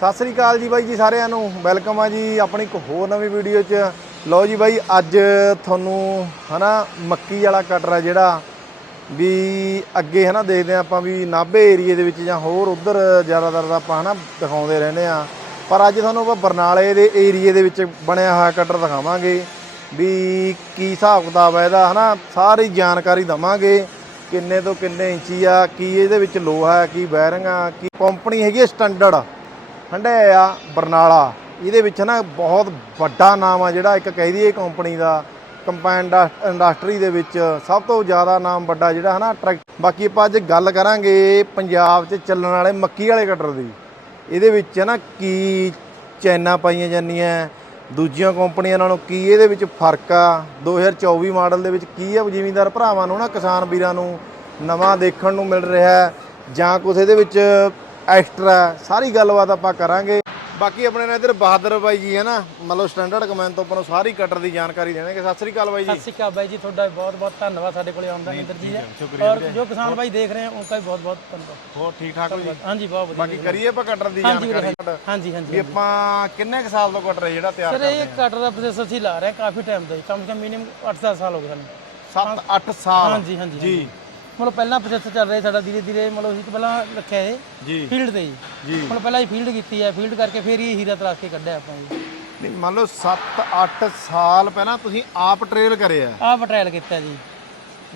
ਸਤਿ ਸ੍ਰੀ ਅਕਾਲ ਜੀ ਬਾਈ ਜੀ ਸਾਰਿਆਂ ਨੂੰ। ਵੈਲਕਮ ਆ ਜੀ ਆਪਣੀ ਇੱਕ ਹੋਰ ਨਵੀਂ ਵੀਡੀਓ 'ਚ। ਲਓ ਜੀ ਬਾਈ, ਅੱਜ ਤੁਹਾਨੂੰ ਹਨਾ, ਮੱਕੀ ਵਾਲਾ ਕਟਰ ਆ ਜਿਹੜਾ ਵੀ ਅੱਗੇ ਹਨਾ ਦੇਖਦੇ ਆ ਆਪਾਂ ਵੀ ਨਾਭੇ ਏਰੀਏ ਦੇ ਵਿੱਚ ਜਾਂ ਹੋਰ ਉਧਰ ਜ਼ਿਆਦਾਤਰ ਦਾ ਆਪਾਂ ਹਨਾ ਦਿਖਾਉਂਦੇ ਰਹਿੰਦੇ ਆ ਪਰ ਅੱਜ ਤੁਹਾਨੂੰ ਆਪਾਂ ਬਰਨਾਲੇ ਦੇ ਏਰੀਏ ਦੇ ਵਿੱਚ ਬਣਿਆ ਹੋਇਆ ਕਟਰ ਦਿਖਾਵਾਂਗੇ ਵੀ ਕੀ ਹਿਸਾਬ ਕਿਤਾਬ ਹੈ ਇਹਦਾ ਹਨਾ, ਸਾਰੀ ਜਾਣਕਾਰੀ ਦਵਾਂਗੇ ਕਿੰਨੇ ਤੋਂ ਕਿੰਨੇ ਇੰਚੀ ਆ, ਕੀ ਇਹਦੇ ਵਿੱਚ ਲੋਹਾ ਹੈ ਕੀ ਬੈਰਿੰਗ ਆ, ਕੀ ਕੰਪਨੀ ਹੈਗੀ ਸਟੈਂਡਰਡ ਹੰਡੇ ਆ, ਬਰਨਾਲਾ। ਇਹਦੇ ਵਿੱਚ ਨਾ ਬਹੁਤ ਵੱਡਾ ਨਾਮ ਆ ਜਿਹੜਾ ਇੱਕ ਕਹਿ ਦਈਏ ਕੰਪਨੀ ਦਾ ਕੰਪਾਈਨ ਇੰਡਸਟਰੀ ਦੇ ਵਿੱਚ ਸਭ ਤੋਂ ਜ਼ਿਆਦਾ ਨਾਮ ਵੱਡਾ ਜਿਹੜਾ ਹਨਾ ਟਰੈਕ ਬਾਕੀ ਆਪਾਂ ਅੱਜ ਗੱਲ ਕਰਾਂਗੇ ਪੰਜਾਬ 'ਚ ਚੱਲਣ ਵਾਲੇ ਮੱਕੀ ਵਾਲੇ ਕਟਰ ਦੀ। ਇਹਦੇ ਵਿੱਚ ਨਾ ਕੀ ਚੈਨਾਂ ਪਾਈਆਂ ਜਾਂਦੀਆਂ, ਦੂਜੀਆਂ ਕੰਪਨੀਆਂ ਨਾਲੋਂ ਕੀ ਇਹਦੇ ਵਿੱਚ ਫ਼ਰਕ ਆ 2024 ਮਾਡਲ ਦੇ ਵਿੱਚ ਕੀ ਆ ਜ਼ਿਮੀਂਦਾਰ ਭਰਾਵਾਂ ਨੂੰ ਨਾ ਕਿਸਾਨ ਵੀਰਾਂ ਨੂੰ ਨਵਾਂ ਦੇਖਣ ਨੂੰ ਮਿਲ ਰਿਹਾ, ਜਾਂ ਕੁਝ ਇਹਦੇ ਵਿੱਚ ਐਕਸਟਰਾ ਸਾਰੀ ਗੱਲਬਾਤ ਆਪਾਂ ਕਰਾਂਗੇ। ਬਾਕੀ ਆਪਣੇ ਨਾਲ ਇੱਧਰ ਬਹਾਦਰ ਬਾਈ ਜੀ ਹੈ ਨਾ ਮਤਲਬ ਸਟੈਂਡਰਡ ਕਮੈਨ ਤੋਂ ਆਪਾਂ ਨੂੰ ਸਾਰੀ ਕਟਰ ਦੀ ਜਾਣਕਾਰੀ ਦੇਣਗੇ। ਸਤਿ ਸ੍ਰੀ ਅਕਾਲ ਬਾਈ ਜੀ। ਸਤਿ ਸ਼੍ਰੀ ਅਕਾਲ ਬਾਈ ਜੀ ਤੁਹਾਡਾ ਬਹੁਤ ਬਹੁਤ ਧੰਨਵਾਦ ਸਾਡੇ ਕੋਲੇ ਆਉਣ ਦਾ ਨਿੰਦਰ ਜੀ ਔਰ ਜੋ ਕਿਸਾਨ ਭਾਈ ਦੇਖ ਰਹੇ ਹਨ ਉਨ੍ਹਾਂ ਦਾ ਵੀ ਬਹੁਤ ਬਹੁਤ ਧੰਨਵਾਦ। ਹੋਰ ਠੀਕ ਠਾਕ ਹੋ ਜੀ? ਹਾਂਜੀ ਬਹੁਤ ਵਧੀਆ ਬਾਕੀ ਕਰੀਏ ਆਪਾਂ ਕਟਰ ਦੀ ਜਾਣਕਾਰੀ। ਹਾਂਜੀ। ਵੀ ਹਾਂਜੀ। ਆਪਾਂ ਕਿੰਨੇ ਕੁ ਸਾਲ ਤੋਂ ਕਟਰ ਜਿਹੜਾ ਤਿਆਰ ਸਰ ਇਹ ਕਟਰ ਦਾ ਪ੍ਰੋਸੈਸ ਅਸੀਂ ਲਾ ਰਹੇ ਕਾਫੀ ਟਾਈਮ ਦਾ ਜੀ। ਕਮ ਸੇ ਕਮ ਮਿਨੀਮਮ 8-10 ਸਾਲ ਹੋ ਗਏ ਸਾਨੂੰ। 7-8 ਸਾਲ। ਹਾਂਜੀ ਹਾਂਜੀ। ਜੀ। ਮਤਲਬ ਪਹਿਲਾਂ ਪ੍ਰੋਸੈਸ ਚੱਲ ਰਿਹਾ ਸਾਡਾ ਧੀਰੇ ਧੀਰੇ ਮਤਲਬ ਅਸੀਂ ਪਹਿਲਾਂ ਰੱਖਿਆ ਇਹ ਜੀ। ਫੀਲਡ ਤੇ ਜੀ। ਮਤਲਬ ਪਹਿਲਾਂ ਹੀ ਫੀਲਡ ਕੀਤੀ ਹੈ ਫੀਲਡ ਕਰਕੇ ਫਿਰ ਹੀ ਹੀਰਾ ਤਰਾਸ਼ ਕੇ ਕੱਢਿਆ ਆਪਾਂ ਜੀ। ਨਹੀਂ ਮੰਨ ਲਓ 7-8 ਸਾਲ ਪਹਿਲਾਂ ਤੁਸੀਂ ਆਪ ਟ੍ਰੇਲ ਕਰਿਆ ਆਹ ਟ੍ਰਾਇਲ ਕੀਤਾ ਜੀ।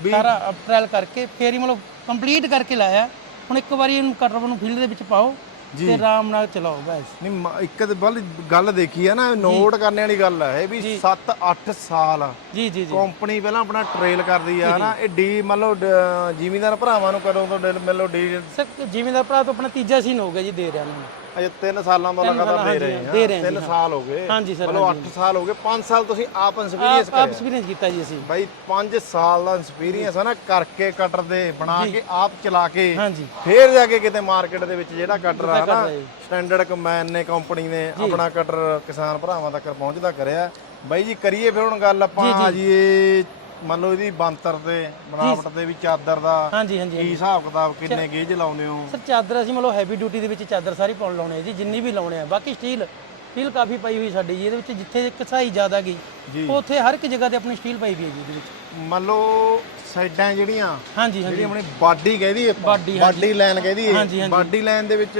ਵੀ- ਸਾਰਾ ਟ੍ਰਾਇਲ ਕਰਕੇ ਫਿਰ ਹੀ ਮਤਲਬ ਕੰਪਲੀਟ ਕਰਕੇ ਲਾਇਆ। ਹੁਣ ਇੱਕ ਵਾਰੀ ਇਹਨੂੰ ਕਟਰ ਨੂੰ ਫੀਲਡ ਦੇ ਵਿੱਚ ਪਾਓ। ਤੇ ਆਰਾਮ ਨਾਲ ਚਲਾਓ ਬਸ। ਨਹੀਂ ਮ- ਇੱਕ ਤੇ ਵੱਲ ਗੱਲ ਦੇਖੀ ਆ ਨਾ ਨੋਟ ਕਰਨ ਵਾਲੀ ਗੱਲ ਹੈ ਇਹ ਵੀ 7-8 ਸਾਲ ਜੀ ਜੀ ਜੀ। ਕੰਪਨੀ ਪਹਿਲਾਂ ਆਪਣਾ ਟ੍ਰੇਲ ਕਰਦੀ ਆ ਨਾ ਇਹ ਡੀ ਮੰਨ ਲਓ ਡ- ਜ਼ਿਮੀਂਦਾਰ ਭਰਾਵਾਂ ਨੂੰ ਕਦੋਂ ਤੋਂ ਡ- ਮੰਨ ਲਓ ਡੀ ਸਰ ਜ਼ਿਮੀਂਦਾਰ ਭਰਾ ਤੋਂ ਆਪਣਾ ਤੀਜਾ ਸੀਨ ਹੋ ਗਿਆ ਜੀ ਦੇ ਰਿਹਾ ਨੂੰ। ਅਜੇ 3 ਸਾਲਾਂ ਤੋਂ ਲਗਾਤਾਰ ਦੇ ਰਹੇ ਦੇ ਆ ਰਹੇ 3 ਸਾਲ ਹੋ ਗਏ। ਹਾਂਜੀ ਸਰ ਮਤਲਬ 8 ਸਾਲ ਹੋ ਗਏ। 5 ਸਾਲ ਤੁਸੀਂ ਆਪ ਐਕਸਪੀਰੀਅੰਸ ਆਪ ਐਕਸਪੀਰੀਅੰਸ ਕੀਤਾ ਜੀ ਅਸੀਂ। ਬਾਈ 5 ਸਾਲ ਦਾ ਐਕਸਪੀਰੀਅੰਸ ਹੈ ਨਾ ਕਰਕੇ ਕਟਰ ਦੇ ਬਣਾ ਕੇ ਆਪ ਚਲਾ ਕੇ ਹਾਂਜੀ। ਫੇਰ ਜਾ ਕੇ ਕਿਤੇ ਮਾਰਕੀਟ ਦੇ ਵਿੱਚ ਜਿਹੜਾ ਕਟਰ ਆ ਨਾ ਹੈ ਜੀ। ਸਟੈਂਡਰਡ ਕੰਬਾਈਨ ਨੇ ਕੰਪਨੀ ਨੇ ਆਪਣਾ ਕਟਰ ਕਿਸਾਨ ਭਰਾਵਾਂ ਤੱਕ ਪਹੁੰਚਦਾ ਕਰਿਆ। ਬਾਈ ਜੀ ਕਰੀਏ ਫਿਰ ਹੁਣ ਗੱਲ ਆਪਾਂ ਆ ਜੀਏ ਮੰਨ ਲਓ ਇਹਦੀ ਬੰਤਰ ਤੇ ਬਣਾਵਟ ਦੇ ਵੀ ਚਾਦਰ ਦਾ ਹਾਂਜੀ ਹਾਂਜੀ ਕੀ ਹਿਸਾਬ ਕਿਤਾਬ ਕਿੰਨੇ ਗੇਜ ਲਾਉਂਦੇ ਹੋ? ਸਰ ਚਾਦਰ ਅਸੀਂ ਮਤਲਬ ਹੈਵੀ ਡਿਊਟੀ ਦੇ ਵਿੱਚ ਚਾਦਰ ਸਾਰੀ ਪਾਉਣ ਲਾਉਣੇ ਆ ਜੀ ਜਿੰਨੀ ਵੀ ਲਾਉਣੇ ਆ। ਬਾਕੀ ਸਟੀਲ ਸਟੀਲ ਕਾਫੀ ਪਈ ਹੋਈ ਸਾਡੀ ਜੀ ਇਹਦੇ ਵਿੱਚ ਜਿੱਥੇ ਕਸਾਈ ਜ਼ਿਆਦਾ ਗਈ। ਉੱਥੇ ਹਰ ਇੱਕ ਜਗ੍ਹਾ ਤੇ ਆਪਣੀ ਸਟੀਲ ਪਈ ਵੀ ਹੈ ਜੀ ਇਹਦੇ ਵਿੱਚ। ਮੰਨ ਲਓ ਸਾਈਡਾਂ ਜਿਹੜੀਆਂ ਹਾਂਜੀ ਜਿਹੜੀ ਹਾਂਜੀ ਆਪਣੀ ਬਾਡੀ ਕਹਦੀ ਬਾਡੀ, ਲਾਈਨ ਕਹਦੀ। ਬਾਡੀ ਲਾਈਨ ਦੇ ਵਿੱਚ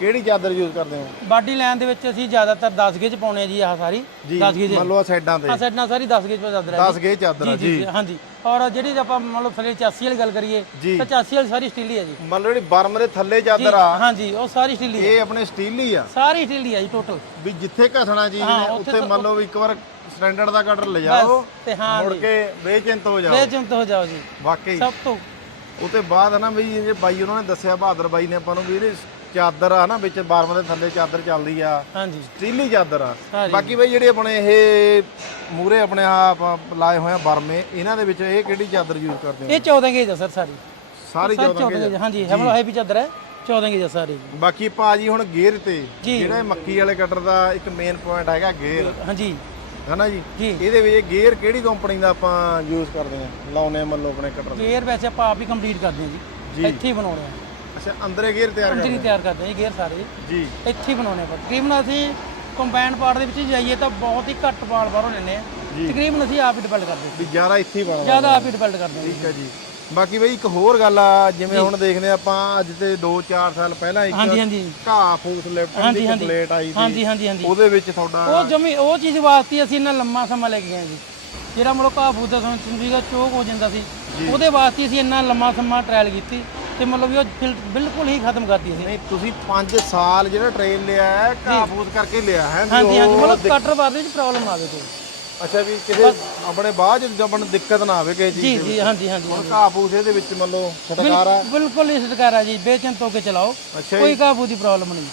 ਕਿਹੜੀ ਚਾਦਰ ਯੂਜ਼ ਕਰਦੇ ਹੋ? ਬਾਡੀ ਲਾਈਨ ਦੇ ਵਿੱਚ ਅਸੀਂ ਜ਼ਿਆਦਾਤਰ 10 ਗੇਜ ਪਾਉਣੇ ਆ ਜੀ ਆਹ ਸਾਰੀ। 10 ਗੇਜ। ਮੰਨ ਲਓ ਆਹ ਸਾਈਡਾਂ ਤੇ। ਆ ਸਾਈਡਾਂ ਸਾਰੀ 10 ਗੇਜ ਪਰ ਚਾਦਰ ਹੈ 10 ਗੇਜ ਚਾਦਰ ਆ ਜੀ ਜੀ ਜੀ, ਹਾਂਜੀ। ਔਰ ਜਿਹੜੀ ਆਪਾਂ ਮੰਨ ਲਓ ਥੱਲੇ 84 ਵਾਲੀ ਗੱਲ ਕਰੀਏ ਜੀ। ਤਾਂ 84 ਵਾਲੀ ਸਾਰੀ ਸਟੀਲ ਹੀ ਜੀ। ਮੰਨ ਲਓ ਜਿਹੜੀ ਬਰਮ ਦੇ ਥੱਲੇ ਚਾਦਰ ਆ ਹਾਂਜੀ ਉਹ ਸਾਰੀ ਸਟੀਲ ਹੀ ਇਹ ਆਪਣੇ ਸਟੀਲ ਆ। ਸਾਰੀ ਸਟੀਲ ਹੈ ਜੀ ਟੋਟਲ ਵੀ ਜਿੱਥੇ ਘਸਣਾ ਨੇ ਉੱਥੇ ਮੰਨ ਲਓ ਵੀ ਇੱਕ ਵਾਰ ਸਟੈਂਡਰਡ ਦਾ ਕਟਰ ਲਿਜਾਓ ਤੇ ਹਾਂ ਮੁੜ ਕੇ ਬੇਚਿੰਤ ਹੋ ਜਾਓ। ਬੇਚਿੰਤ ਹੋ ਜਾਓ ਜੀ। ਵਾਕਈ। ਸਭ ਤੋਂ ਉਤੇ ਬਾਅਦ ਨਾ ਵੀ ਇਹ ਬਾਈ ਉਹਨਾਂ ਨੇ ਦੱਸਿਆ ਬਹਾਦਰ ਬਾਈ ਨੇ ਆਪਾਂ ਨੂੰ ਵੀ ਜਿਹੜੀ ਚਾਦਰ ਆ ਨਾ ਵਿੱਚ ਬਰਮ ਦੇ ਥੱਲੇ ਚਾਦਰ ਚੱਲਦੀ ਆ। ਹਾਂਜੀ। ਸਟੀਲੀ ਚਾਦਰ ਆ। ਹਾਂਜੀ। ਬਾਕੀ ਬਈ ਜਿਹੜੇ ਆਪਣੇ ਇਹ ਮੂਰੇ ਆਪਣੇ ਆ ਆਪਾਂ ਲਾਏ ਹੋਏ ਆ ਬਰਮੇ ਇਹਨਾਂ ਦੇ ਵਿੱਚ ਇਹ ਕਿਹੜੀ ਚਾਦਰ ਯੂਜ਼ ਕਰਦੇ ਹੋ? ਇਹ 14 ਗੇਜ ਹੈ sir sorry. Sorry sir 14 14 gauge ਹਾਂਜੀ ਹੈ ਮਤਲਬ ਹੈਵੀ ਚਾਦਰ ਹੈ 14 ਗੇਜ ਹੈ ਸਾਰੀ। ਬਾਕੀ ਭਾਜੀ ਹੁਣ ਗੇਅਰ ਤੇ ਜੀ। ਜਿਹੜਾ ਇਹ ਮੱਕੀ ਵਾਲੇ ਕਟਰ ਦਾ ਇੱਕ ਮੇਨ ਪੁਆਇੰਟ ਹੈਗਾ ਗੇਅਰ। ਹਾਂਜੀ। ਹਨਾ ਜੀ? ਜੀ। ਇਹਦੇ ਵਿੱਚ ਗੇਅਰ ਕਿਹੜੀ ਕੰਪਨੀ ਦਾ ਆਪਾਂ ਯੂਜ਼ ਕਰਦੇ ਹਾਂ? ਲਾਉਨੇ ਮੰਨ ਲਓ ਆਪਣੇ ਕਟਰ ਗੇਅਰ ਵੈਸੇ ਆਪਾਂ ਆਪ ਹੀ ਕੰਪਲੀਟ ਕਰਦੇ ਹਾਂ ਜੀ। ਇੱਥੇ ਹੀ ਬਣਾਉਣੇ ਆ। ਅੱਛਾ ਅੰਦਰੇ ਗੇਅਰ ਤਿਆਰ ਅੰਦਰ ਕਰਦੇ? ਹੀ ਤਿਆਰ ਕਰਦੇ ਜੀ ਗੇਅਰ ਸਾਰੇ। ਜੀ। ਇੱਥੇ ਹੀ ਬਣਾਉਣੇ ਆਪਾਂ। ਤਕਰੀਬਨ ਅਸੀਂ ਕੰਬਾਈਨ ਪਾਰਟ ਦੇ ਵਿੱਚ ਹੀ ਜਾਈਏ ਤਾਂ ਬਹੁਤ ਹੀ ਘੱਟ ਪਾਲ ਬਾਹਰੋਂ ਲੈਂਦੇ ਆ। ਤਕਰੀਬਨ ਅਸੀਂ ਆਪ ਹੀ ਡਿਵੈਲਪ ਕਰਦੇ ਹਾਂ। ਵੀ ਜ਼ਿਆਦਾ ਇੱਥੇ ਹੀ ਬਣਦਾ ਜ਼ਿਆਦਾ ਆਪ ਹੀ ਡਿਵੈਲਪ ਕਰਦੇ ਹਾਂ। ਜੀ। ਠੀਕ ਹੈ ਜੀ। ਬਾਕੀ ਬਈ ਇੱਕ ਹੋਰ ਗੱਲ ਆ ਜਿਵੇਂ ਹੁਣ ਦੇਖਦੇ ਆਪਾਂ ਅੱਜ ਤੇ 2-4 ਸਾਲ ਪਹਿਲਾਂ ਇੱਕ ਹਾਂਜੀ ਹਾਂਜੀ। ਘਾਹ ਫੂਸ ਲਿਫਟਣ ਹਾਂਜੀ ਦੀ ਹਾਂਜੀ ਪਲੇਟ ਆਈ ਸੀ। ਹਾਂਜੀ ਹਾਂਜੀ ਹਾਂਜੀ। ਉਹਦੇ ਵਿੱਚ ਤੁਹਾਡਾ ਉਹ ਜਮੀ ਉਹ ਚੀਜ਼ ਵਾਸਤੇ ਹੀ ਅਸੀਂ ਇੰਨਾ ਲੰਮਾ ਸਮਾਂ ਲੈ ਕੇ ਗਏ ਜੀ। ਜਿਹੜਾ ਮਤਲਬ ਘਾਹ ਫੂਸ ਦਾ ਸਮੇਂ ਸੀਗਾ ਚੋਕ ਹੋ ਜਾਂਦਾ ਸੀ ਉਹਦੇ ਵਾਸਤੇ ਅਸੀਂ ਇੰਨਾ ਲੰਮਾ ਸਮਾਂ ਟ੍ਰਾਇਲ ਕੀਤੀ। ਤੇ ਮਤਲਬ ਵੀ ਉਹ ਫਿਲ- ਬਿਲਕੁਲ ਹੀ ਖਤਮ ਕਰਤੀ ਸੀ ਨਹੀਂ ਤੁਸੀਂ 5 ਸਾਲ ਜਿਹੜਾ ਟ੍ਰੇਨ ਲਿਆ ਹੈ ਫੂਸ ਕਰਕੇ ਲਿਆ ਹੈ ਵੀ ਹਾਂਜੀ ਹਾਂਜੀ ਉਹ ਮਤਲਬ ਕਟਰ ਵਾਦੇ ਵਿੱਚ ਪ੍ਰੋਬਲਮ ਆਵੇ ਕੋਈ। ਅੱਛਾ ਵੀ ਕਿਸੇ ਆਪਣੇ ਬਾਅਦ ਚ ਨੂੰ ਦਿੱਕਤ ਨਾ ਆਵੇ ਕਿਸੇ ਜੀ ਚੀਜ਼ ਦੀ ਜੀ ਹਾਂਜੀ ਹਾਂਜੀ ਹੁਣ ਫੂਸ ਇਹਦੇ ਵਿੱਚ ਮੰਨ ਲਓ ਛਟਕਾਰ ਆ ਬਿਲਕੁਲ ਸਰਕਾਰ ਆ ਜੀ ਬੇਚਿੰਤ ਹੋ ਕੇ ਚਲਾਓ। ਅੱਛਾ ਕੋਈ ਘਾਹ ਫੂਸ ਦੀ ਪ੍ਰੋਬਲਮ ਨਹੀਂ।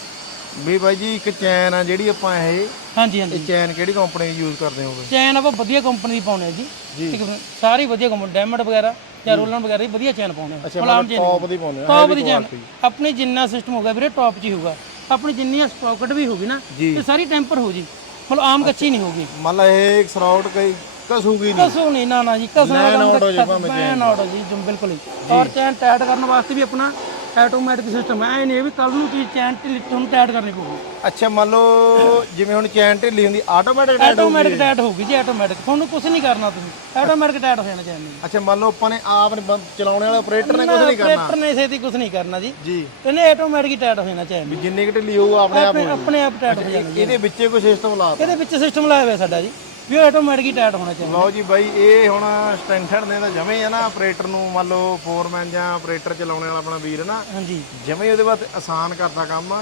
ਵੀ ਬਾਈ ਜੀ ਇੱਕ ਚੈਨ ਆ ਜਿਹੜੀ ਆਪਾਂ ਇਹ ਹਾਂਜੀ ਇਹ ਹਾਂਜੀ ਚੈਨ ਕਿਹੜੀ ਕੰਪਨੀ ਦੀ ਯੂਜ਼ ਕਰਦੇ ਹੋਗੇ ਚੈਨ ਆਪਾਂ ਵਧੀਆ ਕੰਪਨੀ ਦੀ ਪਾਉਣੇ ਆ ਜੀ। ਠੀਕ ਹੈ ਸਾਰੀ ਵਧੀਆ ਕੰਪਨੀ ਡਾਇਮੰਡ ਵਗੈਰਾ ਜਾਂ ਰੋਲਨ ਵਗੈਰਾ ਦੀ ਵਧੀਆ ਚੈਨ ਪਾਉਣੇ ਆ ਮੁਲਾਇਮ ਚੈਨ। ਟੌਪ ਦੀ ਪਾਉਂਦੇ ਆ ਟੌਪ ਦੀ ਚੈਨ। ਆਪਣੀ ਜਿੰਨਾ ਸਿਸਟਮ ਹੋਗਾ ਵੀਰੇ ਟੌਪ 'ਚ ਹੀ ਹੋਊਗਾ। ਆਪਣੀ ਜਿੰਨੀ ਸਪੌਕਟ ਵੀ ਹੋਗੀ ਨਾ ਇਹ ਸਾਰੀ ਟੈਂਪਰ ਹੋ ਜੀ। ਮਤਲਬ ਆਮ ਕੱਚੀ ਨਹੀਂ ਹੋਗੀ ਮੰਨ ਲਾ ਇਹ ਸਰੌਟ ਕਈ ਕਸੂਗੀ ਨਹੀਂ। ਕਸੂ ਨਹੀਂ ਨਾ ਨਾ ਜੀ ਕਸੂ ਹੋ ਕੰਮ ਬੈਨ ਆਊਟ ਹੋ ਜੀ ਬਿਲਕੁਲ ਹੀ। ਔਰ ਚੈਨ ਟਾਈਟ ਕਰਨ ਵਾਸਤੇ ਵੀ ਆਪਣਾ ਆਟੋਮੈਟਿਕ ਸਿਸਟਮ ਹੈ। ਐ ਨਹੀਂ ਵੀ ਕੱਲ ਨੂੰ ਚੀਜ਼ ਚੈਨ ਢਿੱਲੀ ਤੁਹਾਨੂੰ ਟਾਈਟ ਕਰਨੀ ਪਊਗੀ। ਅੱਛਾ ਮੰਨ ਲਓ ਜਿਵੇਂ ਹੁਣ ਚੈਨ ਢਿੱਲੀ ਹੁੰਦੀ ਆਟੋਮੈਟਿਕ ਟਾਈਟ ਆਟੋਮੈਟਿਕ ਟਾਈਟ ਹੋਊਗੀ ਜੀ ਆਟੋਮੈਟਿਕ ਤੁਹਾਨੂੰ ਕੁਝ ਨਹੀਂ ਕਰਨਾ ਤੁਸੀਂ। ਆਟੋਮੈਟਿਕ ਟਾਈਟ ਹੋ ਜਾਣਾ ਚਾਹੀਦਾ ਅੱਛਾ ਮੰਨ ਲਓ ਆਪਾਂ ਨੇ ਆਪ ਨੇ ਬੰਦ- ਚਲਾਉਣ ਵਾਲੇ ਆਪਰੇਟਰ ਨੇ ਕੁਝ ਨਹੀਂ ਕਰਨਾ। ਆਪਰੇਟਰ ਨੇ ਸੇਤੀ ਕੁਝ ਨਹੀਂ ਕਰਨਾ ਜੀ। ਜੀ। ਇਹਨੇ ਆਟੋਮੈਟਿਕ ਹੀ ਟਾਈਟ ਹੋ ਜਾਣਾ ਚਾਹੀਦਾ ਵੀ ਜਿੰਨੀ ਕਿ ਢਿੱਲੀ ਹੋਊ ਆਪਣੇ ਆਪ ਆਪਣੇ ਆਪ ਟਾਈਟ ਹੋ ਜਾਣਾ। ਇਹਦੇ ਵਿੱਚੇ ਕੋਈ ਸਿਸਟਮ ਲਾ ਇਹਦੇ ਵਿੱਚ ਸਿਸਟਮ ਲਾਇਆ ਹੋਇਆ ਸਾਡਾ ਜੀ। ਵੀ ਆਟੋਮੈਟਿਕ ਹੀ ਟਾਈਟ ਹੋਣਾ ਚਾਹੀਦਾ। ਲਓ ਜੀ ਬਾਈ ਇਹ ਹੁਣ ਸਟੈਂਡਰਡ ਨੇ ਤਾਂ ਜਮੇ ਆ ਨਾ ਆਪਰੇਟਰ ਨੂੰ ਮੰਨ ਲਓ ਫੋਰਮੈਨ ਜਾਂ ਆਪਰੇਟਰ ਚਲਾਉਣ ਵਾਲਾ ਆਪਣਾ ਵੀਰ ਨਾ। ਹਾਂਜੀ। ਜਮੇ ਉਹਦੇ ਬਾਅਦ ਆਸਾਨ ਕਰਤਾ ਕੰਮ।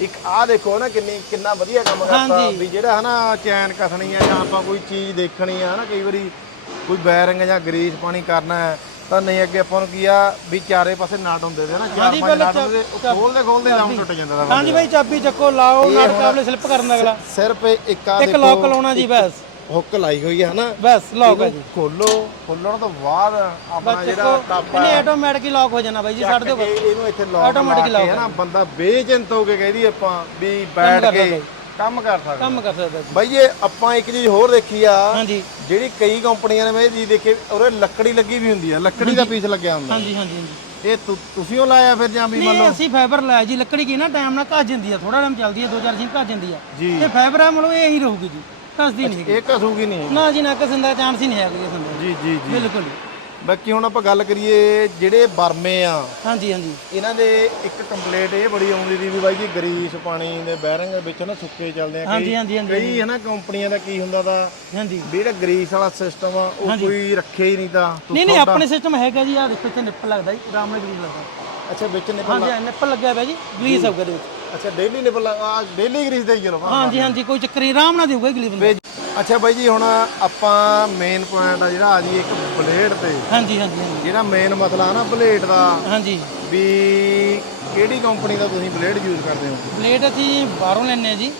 ਇੱਕ ਆਹ ਦੇਖੋ ਨਾ ਕਿੰਨੀ ਕਿੰਨਾ ਵਧੀਆ ਕੰਮ ਕਰਤਾ। ਵੀ ਜਿਹੜਾ ਹਨਾ ਚੈਨ ਕੱਸਣੀ ਆ ਜਾਂ ਆਪਾਂ ਕੋਈ ਚੀਜ਼ ਦੇਖਣੀ ਆ ਹਨਾ ਕਈ ਵਾਰੀ ਕੋਈ ਬੈਰਿੰਗ ਜਾਂ ਗਰੀਸ ਪਾਣੀ ਕਰਨਾ ਹੈ ਤਾਂ ਨਹੀਂ ਅੱਗੇ ਆਪਾਂ ਨੂੰ ਕੀ ਆ ਵੀ ਚਾਰੇ ਪਾਸੇ ਨਾਟ ਹੁੰਦੇ ਸੀ ਨਾ ਚਾਰ ਪੰਜ ਨਾਟ ਹੁੰਦੇ ਖੋਲਦੇ ਖੋਲਦੇ ਦਮ ਟੁੱਟ ਜਾਂਦਾ ਦਾ ਹਾਂਜੀ ਬਾਈ ਚਾਬੀ ਚੱਕੋ ਲਾਓ ਨਾਲ ਕਾਬਲੇ ਸਲਿੱਪ ਕਰਨ ਦਾ ਅਗਲਾ। ਸਿਰਫ ਇੱਕ ਆ ਇੱਕ ਲੋਕ ਲਾਉਣਾ ਜੀ ਬਸ। ਹੁੱਕ ਲਾਈ ਹੋਈ ਹੈ ਹਨਾ? ਬਸ ਲੋਕ ਹੈ ਜੀ। ਖੋਲੋ ਖੋਲਣ ਤੋਂ ਬਾਅਦ ਆਪਣਾ ਬਸ ਜਿਹੜਾ ਚੱਕੋ। ਟਾਪਾ ਇਹਨੇ ਆਟੋਮੈਟਿਕ ਲੋਕ ਹੋ ਜਾਣਾ ਬਾਈ ਜੀ ਛੱਡ ਦਿਓ ਕਿ ਬਸ। ਇਹਨੂੰ ਇੱਥੇ ਲੌਕ Automatic ਲਾ lock ਕੇ ਹੈ ਨਾ ਬੰਦਾ ਬੇਚਿੰਤ ਹੋ ਕੇ ਕਹਿਦੀ ਆਪਾਂ ਵੀ ਬੈਠ ਕਰ ਕੇ ਸਕਦਾ ਕੰਮ ਕਰ ਸਕਦਾ। ਕੰਮ ਕਰ ਸਕਦਾ ਜੀ। ਬਾਈ ਇਹ ਆਪਾਂ ਇੱਕ ਚੀਜ਼ ਹੋਰ ਦੇਖੀ ਆ ਹਾਂਜੀ। ਜਿਹੜੀ ਕਈ ਕੰਪਨੀਆਂ ਨੇ ਮੈਂ ਇਹ ਚੀਜ਼ ਦੇਖੀ ਲੱਕੜੀ ਲੱਗੀ ਵੀ ਹੁੰਦੀ ਆ ਲੱਕੜੀ ਦਾ ਪੀਸ ਲੱਗਿਆ ਹੁੰਦਾ। ਹਾਂਜੀ ਹਾਂਜੀ ਹਾਂਜੀ। ਇਹ ਤੁ- ਤੁਸੀਂ ਉਹ ਲਾਇਆ ਫਿਰ ਜਾਂ ਵੀ ਮੰਨ ਨਹੀਂ ਅਸੀਂ ਫਾਈਬਰ ਲਾਇਆ ਜੀ ਲੱਕੜੀ ਕੀ ਨਾ ਟਾਈਮ ਨਾਲ ਘੱਜ ਜਾਂਦੀ ਆ ਥੋੜਾ ਟਾਈਮ ਚੱਲਦੀ ਆ ਦੋ ਚਾਰ ਦਿਨ ਘੱਜ ਜਾਂਦੀ ਆ। ਜੀ। ਤੇ ਫਾਈਬਰ ਆ ਮਤਲਬ ਇਹ ਹੀ ਰਹੂਗੀ ਜੀ। ਘੱਜਦੀ ਨਹੀਂ ਹੈਗੀ ਇਹ ਕਸੂਗੀ ਨਹੀਂ ਨਾ। ਜੀ ਨਾ ਕਿਸੇ ਦਾ ਚਾਂਸ ਹੀ ਨਹੀਂ ਹੈਗਾ ਕਿਸੇ ਦਾ ਜੀ ਜੀ ਜੀ। ਬਿਲਕੁਲ। ਬਾਕੀ ਹੁਣ ਆਪਾਂ ਗੱਲ ਕਰੀਏ ਜਿਹੜੇ ਬਰਮੇ ਆ। ਹਾਂਜੀ ਹਾਂਜੀ। ਇਹਨਾਂ ਦੇ ਇੱਕ ਕੰਪਲੇਂਟ ਇਹ ਬੜੀ ਆਉਂਦੀ ਦੀ ਵੀ ਬਾਈ ਜੀ ਗਰੀਸ ਪਾਣੀ ਦੇ ਬੈਰਿੰਗ ਦੇ ਵਿੱਚ ਨਾ ਸੁੱਕੇ ਚੱਲਦੇ ਆ। ਹਾਂਜੀ ਹਾਂਜੀ ਹਾਂਜੀ ਕਈ ਹੈ ਨਾ ਕੰਪਨੀਆਂ ਦਾ ਕੀ ਹੁੰਦਾ ਦਾ ਹਾਂਜੀ। ਵੀ ਜਿਹੜਾ ਗਰੀਸ ਵਾਲਾ ਸਿਸਟਮ ਆ ਉਹ ਕੋਈ ਰੱਖੇ ਹੀ ਨਹੀਂ ਤਾਂ। ਨਹੀਂ ਨਹੀਂ ਆਪਣੇ ਸਿਸਟਮ ਹੈਗਾ ਜੀ ਆ ਦੇਖੋ ਇੱਥੇ ਨਿੱਪਲ ਲੱਗਦਾ ਜੀ ਆਰਾਮ ਨਾਲ ਗਰੀਸ ਲੱਗਦਾ। ਅੱਛਾ ਵਿੱਚ ਨਿਪਲ ਹਾਂਜੀ ਆਹ ਨਿੱਪਲ ਲੱਗਿਆ ਹੋਇਆ ਜੀ ਗਰੀਸ ਹੋਊਗਾ ਇਹਦੇ ਵਿੱਚ। ਅੱਛਾ ਡੇਲੀ ਨਿਪਲ ਆ ਡੇਲੀ ਗਰੀਸ ਦੇ ਹੀ ਚਲੋ ਹਾਂਜੀ ਹਾਂਜੀ ਕੋਈ ਚੱਕਰ ਨਹੀਂ ਆਰਾਮ ਨਾਲ ਦੇਊਗਾ ਗਰੀਸ ਬੰਦਾ ਅੱਛਾ ਬਾਈ ਜੀ ਹੁਣ ਆਪਾਂ ਮੇਨ ਪੁਆਇੰਟ ਆ ਜਿਹੜਾ ਆ ਜੀ ਇੱਕ ਬਲੇਡ ਤੇ। ਹਾਂਜੀ ਹਾਂਜੀ ਹਾਂਜੀ। ਜਿਹੜਾ ਮੇਨ ਮਸਲਾ ਨਾ ਬਲੇਡ ਦਾ ਹਾਂਜੀ। ਵੀ ਕਿਹੜੀ ਕੰਪਨੀ ਦਾ ਤੁਸੀਂ ਬਲੇਡ ਯੂਜ਼ ਕਰਦੇ ਹੋ? ਬਲੇਡ ਅਸੀਂ ਬਾਹਰੋਂ ਲੈਣੇ ਆ ਜੀ।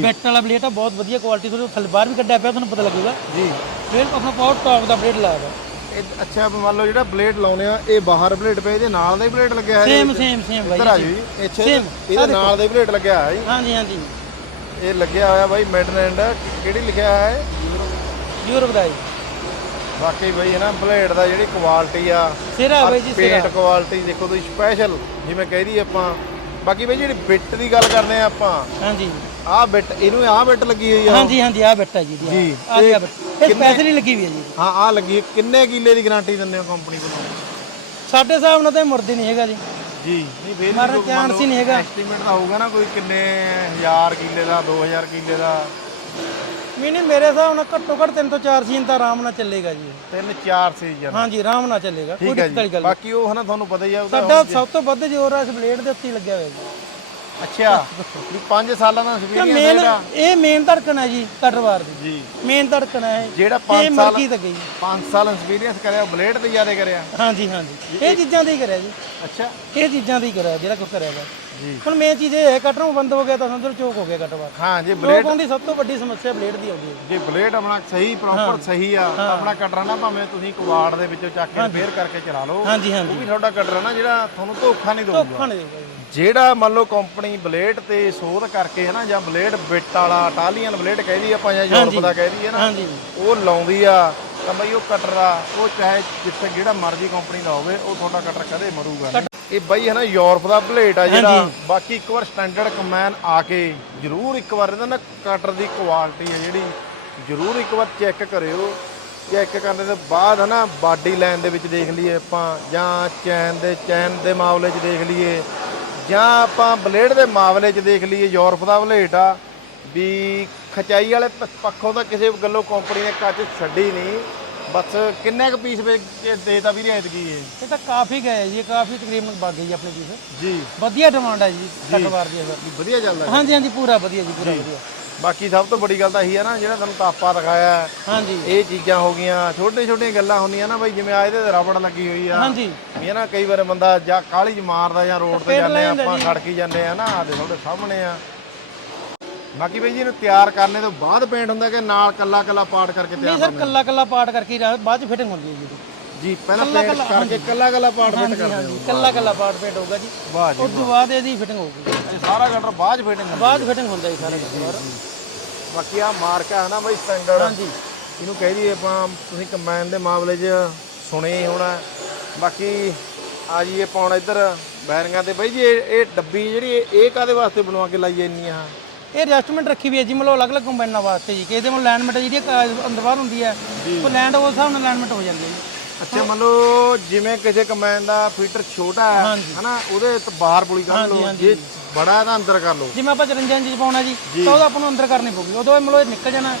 ਬੈਟ ਵਾਲਾ ਬਲੇਡ ਆ ਬਹੁਤ ਵਧੀਆ ਕੁਆਲਿਟੀ ਤੋਂ ਥੱਲੇ ਬਾਹਰ ਵੀ ਕੱਢਿਆ ਪਿਆ ਤੁਹਾਨੂੰ ਪਤਾ ਲੱਗੂਗਾ। ਜੀ। ਬਲੇਡ ਆਪਣਾ ਬਹੁਤ ਟੌਪ ਦਾ ਬਲੇਡ ਲਾਇਆ ਇਹ ਅੱਛਾ ਮੰਨ ਲਓ ਜਿਹੜਾ ਬਲੇਡ ਲਾਉਨੇ ਆ ਇਹ ਬਾਹਰ ਬਲੇਡ ਪਏ ਇਹਦੇ ਨਾਲ ਦਾ ਹੀ ਬਲੇਡ ਲੱਗਿਆ ਹੈ ਸੇਮ ਸੇਮ ਸੇਮ ਇੱਧਰ ਬਾਈ ਆ ਜੀ। ਇੱਥੇ Same, ਇਹਦੇ ਨਾਲ ਦਾ ਹੀ ਬਲੇਡ ਲੱਗਿਆ ਹੈ ਜੀ। ਹਾਂਜੀ ਹਾਂਜੀ। ਇਹ ਲੱਗਿਆ ਹੋਇਆ ਬਾਈ ਮਿਡਨ ਐਂਡ ਕਿਹੜੀ ਲਿਖਿਆ ਹੈ ਯੂਰਪ ਦਾ ਜੀ। ਬਾਕੀ ਬਈ ਹੈ ਨਾ ਬਲੇਡ ਦਾ ਜਿਹੜੀ ਕੁਆਲਿਟੀ ਆ ਸਿਰਾ ਬਾਈ ਜੀ ਸਿਰਾ। ਪੇਂਟ ਕੁਆਲਿਟੀ ਦੇਖੋ ਤੁਸੀਂ ਸਪੈਸ਼ਲ ਜਿਵੇਂ ਕਹਿ ਦਈਏ ਆਪਾਂ। ਬਾਕੀ ਬਈ ਜਿਹੜੀ ਬਿੱਟ ਦੀ ਗੱਲ ਕਰਦੇ ਆ ਆਪਾਂ ਹਾਂਜੀ। ਆਹ ਬਿੱਟ ਇਹਨੂੰ ਆਹ ਬਿੱਟ ਲੱਗੀ ਹੋਈ ਆ? ਹਾਂਜੀ ਹਾਂਜੀ ਆ ਬੈਠਾ ਜੀ ਜੀ, ਆ ਗਿਆ ਬੈਠਾ ਇਹ ਸਪੈਸ਼ਲੀ ਲੱਗੀ ਹੋਈ ਹੈ ਜੀ। ਹਾਂ ਆਹ ਲੱਗੀ ਹੈ। ਕਿੰਨੇ ਕਿੱਲੇ ਦੀ ਗਾਰੰਟੀ ਦਿੰਦੇ ਹੋ ਕੰਪਨੀ ਵੱਲੋਂ ਸਾਡੇ ਹਿਸਾਬ ਨਾਲ ਤਾਂ ਇਹ ਮੁਰਦੀ ਨਹੀਂ ਹੈਗਾ ਜੀ। ਜੀ ਨਹੀਂ ਫੇਰ ਮਾਰਨ ਚਾਂਸ ਹੀ ਨਹੀਂ ਹੈਗਾ। ਐਸਟੀਮੇਟ ਤਾਂ ਹੋਊਗਾ ਨਾ ਕੋਈ ਕਿੰਨੇ ਹਜ਼ਾਰ ਕਿੱਲੇ ਦਾ 2000 ਕਿੱਲੇ ਦਾ। ਮੀਨੀ ਮੇਰੇ ਹਿਸਾਬ ਨਾਲ ਘੱਟੋ ਘੱਟ 3 ਤੋਂ 4 ਸੀਨ ਤਾਂ ਆਰਾਮ ਨਾਲ ਚੱਲੇਗਾ ਜੀ। ਤਿੰਨ ਚਾਰ ਸੀਜ਼ਨ ਹਾਂਜੀ ਆਰਾਮ ਨਾਲ ਚੱਲੇਗਾ ਕੋਈ ਠੀਕ ਹੈ ਦਿੱਕਤ ਵਾਲੀ ਜੀ ਗੱਲ ਨਹੀਂ। ਬਾਕੀ ਉਹ ਹਨਾ ਤੁਹਾਨੂੰ ਪਤਾ ਹੀ ਆ ਉਹਦਾ ਸਾਡਾ ਸਭ ਤੋਂ ਵੱਧ ਜ਼ੋਰ ਆ ਇਸ ਬਲੇਡ ਦੇ ਉੱਤੇ ਹੀ ਲੱਗਿਆ ਹੋਇਆ ਜੀ। ਅੱਛਾ ਵੀ 5 ਸਾਲਾਂ ਦਾ ਇਹ ਐਕਸਪੀਰੀਅੰਸ ਮੇਨ ਹੈਗਾ ਇਹ ਮੇਨ ਧੜਕਣ ਹੈ ਜੀ ਕਟਵਾਰ ਦੀ। ਜੀ। ਮੇਨ ਧੜਕਣ ਹੈ ਇਹ। ਜਿਹੜਾ ਇਹ 5 ਸਾਲ ਮਰਕੀ ਤੱਕ ਗਈ। 5 ਸਾਲ ਐਕਸਪੀਰੀਅੰਸ ਕਰਿਆ ਬਲੇਡ ਤੇ ਜ਼ਿਆਦਾ ਕਰਿਆ। ਹਾਂਜੀ ਹਾਂਜੀ। ਇਹ ਚੀਜ਼ਾਂ ਦਾ ਹੀ ਕਰਿਆ ਜੀ। ਅੱਛਾ। ਇਹ ਚੀਜ਼ਾਂ ਦਾ ਹੀ ਕਰਿਆ ਜਿਹੜਾ ਕੁਝ ਕਰਿਆ ਵਾ। ਜੀ। ਹੁਣ ਮੇਨ ਚੀਜ਼ ਇਹ ਹੈ ਕਟਰੋਂ ਬੰਦ ਹੋ ਗਿਆ ਤਾਂ ਸਮਝੋ ਚੋਕ ਹੋ ਗਿਆ ਕਟਵਾਰ। ਹਾਂ ਜੇ ਚੋਕ ਬਲੇਡ ਹੋਣ ਦੀ ਸਭ ਤੋਂ ਵੱਡੀ ਸਮੱਸਿਆ ਬਲੇਡ ਦੀ ਆਉਂਦੀ ਹੈ। ਜੇ ਬਲੇਡ ਆਪਣਾ ਸਹੀ ਪ੍ਰੋਪਰ ਸਹੀ ਆ ਤਾਂ ਆਪਣਾ ਕਟਰ ਨਾ ਭਾਵੇਂ ਤੁਸੀਂ ਕਵਾੜ ਦੇ ਵਿੱਚੋਂ ਚੱਕ ਕੇ ਰਿਪੇਅਰ ਕਰਕੇ ਚਲਾ ਲਓ। ਹਾਂਜੀ ਉਹ ਹਾਂਜੀ ਵੀ ਤੁਹਾਡਾ ਕਟਰ ਆ ਨਾ ਜਿਹੜਾ ਤੁਹਾਨੂੰ ਧੋਖਾ ਨਹੀਂ ਦਊਗਾ। ਧੋਖਾ ਨਹੀਂ ਦੇਊਗਾ ਜੀ। ਜਿਹੜਾ ਮੰਨ ਲਓ ਕੰਪਨੀ ਬਲੇਡ ਤੇ ਸੋਧ ਕਰਕੇ ਹੈ ਨਾ ਜਾਂ ਬਲੇਡ ਬਿੱਟ ਵਾਲਾ ਇਟਾਲੀਅਨ ਬਲੇਡ ਕਹਿਦੀ ਆਪਾਂ ਜਾਂ ਯੂਰਪ ਦਾ ਕਹਿਦੀ ਹੈ ਨਾ ਉਹ ਲਾਉਂਦੀ ਆ ਤਾਂ ਬਈ ਉਹ ਕਟਰ ਆ ਉਹ ਚਾਹੇ ਜਿੱਥੇ ਜਿਹੜਾ ਮਰਜ਼ੀ ਕੰਪਨੀ ਦਾ ਹੋਵੇ ਉਹ ਤੁਹਾਡਾ ਕਟਰ ਕਦੇ ਮਰੂਗਾ। ਇਹ ਬਈ ਹੈ ਨਾ ਯੂਰਪ ਦਾ ਬਲੇਡ ਆ ਜਿਹੜਾ ਬਾਕੀ ਇੱਕ ਵਾਰ ਸਟੈਂਡਰਡ ਕਮੈਨ ਆ ਕੇ ਜ਼ਰੂਰ ਇੱਕ ਵਾਰ ਇਹਦਾ ਨਾ ਕਟਰ ਦੀ ਕੁਆਲਿਟੀ ਹੈ ਜਿਹੜੀ ਜ਼ਰੂਰ ਇੱਕ ਵਾਰ ਚੈੱਕ ਕਰਿਓ। ਚੈੱਕ ਕਰਨ ਦੇ ਬਾਅਦ ਹੈ ਨਾ ਬਾਡੀ ਲਾਈਨ ਦੇ ਵਿੱਚ ਦੇਖ ਲਈਏ ਆਪਾਂ ਜਾਂ ਚੈਨ ਦੇ ਚੈਨ ਦੇ ਮਾਮਲੇ 'ਚ ਦੇਖ ਲਈਏ। ਜਾਂ ਆਪਾਂ ਬਲੇਡ ਦੇ ਮਾਮਲੇ 'ਚ ਦੇਖ ਲਈਏ ਯੂਰਪ ਦਾ ਬਲੇਡ ਆ ਵੀ ਖਚਾਈ ਵਾਲੇ ਪੱਖੋਂ ਤਾਂ ਕਿਸੇ ਗੱਲੋਂ ਕੰਪਨੀ ਨੇ ਕੱਚ ਛੱਡੀ ਨਹੀਂ। ਬਸ ਕਿੰਨੇ ਕੁ ਪੀਸ ਵੇਚ ਕੇ ਦੇਤਾ ਵੀ ਰਿਆਇਤ ਕੀ ਹੈ ਇਹ ਤਾਂ ਕਾਫੀ ਗਏ ਜੀ ਕਾਫੀ ਤਕਰੀਬਨ ਵਗ ਗਈ ਆਪਣੇ ਚੀਜ਼ ਜੀ। ਵਧੀਆ ਡਿਮਾਂਡ ਹੈ ਜੀ ਕਟਵਾਰ ਦੀ ਵਧੀਆ ਚੱਲਦਾ। ਹਾਂਜੀ ਹਾਂਜੀ ਪੂਰਾ ਵਧੀਆ ਜੀ ਪੂਰਾ ਵਧੀਆ। ਬਾਕੀ ਸਭ ਤੋਂ ਵੱਡੀ ਗੱਲ ਤਾਂ ਇਹੀ ਹੈ ਨਾ ਜਿਹੜਾ ਤੁਹਾਨੂੰ ਤਾਪਾ ਦਿਖਾਇਆ ਹੈ, ਹਾਂਜੀ। ਇਹ ਚੀਜ਼ਾਂ ਹੋ ਗਈਆਂ ਛੋਟੇ ਛੋਟੀਆਂ ਗੱਲਾਂ ਹੁੰਦੀਆਂ ਨਾ ਬਈ ਜਿਵੇਂ ਆ ਇਹਦੇ ਤੇ ਰਬੜ ਲੱਗੀ ਹੋਈ ਆ। ਹਾਂਜੀ। ਵੀ ਇਹ ਨਾ ਕਈ ਵਾਰ ਬੰਦਾ ਜਾਂ ਕਾਲੀ ਚ ਮਾਰਦਾ ਜਾਂ ਰੋਡ ਤੇ ਜਾਂਦੇ ਆਪਾਂ ਜੀ। ਸੜਕੀ ਜਾਂਦੇ ਆ ਨਾ ਆ ਦੇ ਤੁਹਾਡੇ ਸਾਹਮਣੇ ਆ। ਬਾਕੀ ਬਈ ਜੀ ਇਹਨੂੰ ਤਿਆਰ ਕਰਨੇ ਤੋਂ ਬਾਅਦ ਪੇਂਟ ਹੁੰਦਾ ਕਿ ਨਾਲ ਕੱਲਾ ਕੱਲਾ ਪਾਰਟ ਕਰਕੇ ਤਿਆਰ ਨਹੀਂ ਸਰ ਕੱਲਾ ਕੱਲਾ ਪਾਰਟ ਕਰਕੇ ਬਾਅਦ ਚ ਫਿਟਿੰਗ ਹੁੰਦੀ ਹੈ ਜੀ। ਜੀ ਪਹਿਲਾਂ ਕੱਲਾ- ਪੇਂਟ ਕੱਲਾ, ਕਰਕੇ ਕੱਲਾ ਕੱਲਾ ਪਾਰਟ ਫਿੱਟ ਹਾਂਜੀ ਕਰਦੇ ਹਾਂਜੀ ਕੱਲਾ ਕੱਲਾ ਪਾਰਟ ਫਿਟ ਹੋਊਗਾ ਜੀ। ਵਾਹ ਜੀ ਉਸ ਤੋਂ ਬਾਅਦ ਇਹਦੀ ਫਿਟਿੰਗ ਹੋਊਗੀ। ਇਹ ਸਾਰਾ ਕਟਰ ਬਾਅਦ ਫਿਟਿੰਗ ਬਾਅਦ ਫਿਟਿੰਗ ਹੁੰਦਾ ਜੀ ਸਾਰਾ ਕਟਵਾਰ ਬਾਕੀ ਆ ਮਾਰਕ ਹੈ ਨਾ ਬਈ ਸਟੈਂਡਰਡ ਹਾਂਜੀ। ਇਹਨੂੰ ਕਹਿ ਦਈਏ ਆਪਾਂ ਤੁਸੀਂ ਕੰਬਾਈਨ ਦੇ ਮਾਮਲੇ 'ਚ ਸੁਣੇ ਹੀ ਹੋਣਾ। ਬਾਕੀ ਆ ਜੀਏ ਪਾਉਣ ਇੱਧਰ ਬੈਰਿੰਗਾਂ ਤੇ। ਬਾਈ ਜੀ ਇਹ ਇਹ ਡੱਬੀ ਜਿਹੜੀ ਇਹ- ਇਹ ਕਾਦੇ ਵਾਸਤੇ ਬਣਵਾ ਕੇ ਲਾਈ ਇੰਨੀ ਆ? ਇਹ ਐਡਜਸਟਮੈਂਟ ਰੱਖੀ ਵੀ ਹੈ ਜੀ ਮਤਲਬ ਅਲੱਗ-ਅਲੱਗ ਕੰਬਾਈਨਾਂ ਵਾਸਤੇ ਜੀ। ਕਿਸੇ ਦੇ ਮਤਲਬ ਅਲਾਈਨਮੈਂਟ ਜਿਹੜੀ ਅੰਦਰ ਬਾਹਰ ਹੁੰਦੀ ਹੈ ਉਹ ਲੈਂਡ ਉਸ ਹਿਸਾਬ ਨਾਲ ਅਲਾਈਨਮੈਂਟ ਹੋ ਜਾਂਦੀ ਹੈ ਜੀ। ਅੱਛਾ ਮੰਨ ਲਓ ਜਿਵੇਂ ਕਿਸੇ ਕਮੈਨ ਦਾ ਫੀਟਰ ਛੋਟਾ ਹੈ ਹਨਾ ਉਹਦੇ ਤੋਂ ਬਾਹਰ ਪੁਲੀ ਕਰ ਲਓ। ਜੇ ਬੜਾ ਹੈ ਤਾਂ ਅੰਦਰ ਕਰ ਲਓ। ਜਿਵੇਂ ਆਪਾਂ 54 ਇੰਚ 'ਚ ਪਾਉਣਾ ਜੀ ਤਾਂ ਉਹਦਾ ਆਪਾਂ ਨੂੰ ਅੰਦਰ ਕਰਨੀ ਪਊਗੀ। ਉਦੋਂ ਇਹ ਇਹ ਨਿਕਲ ਜਾਣਾ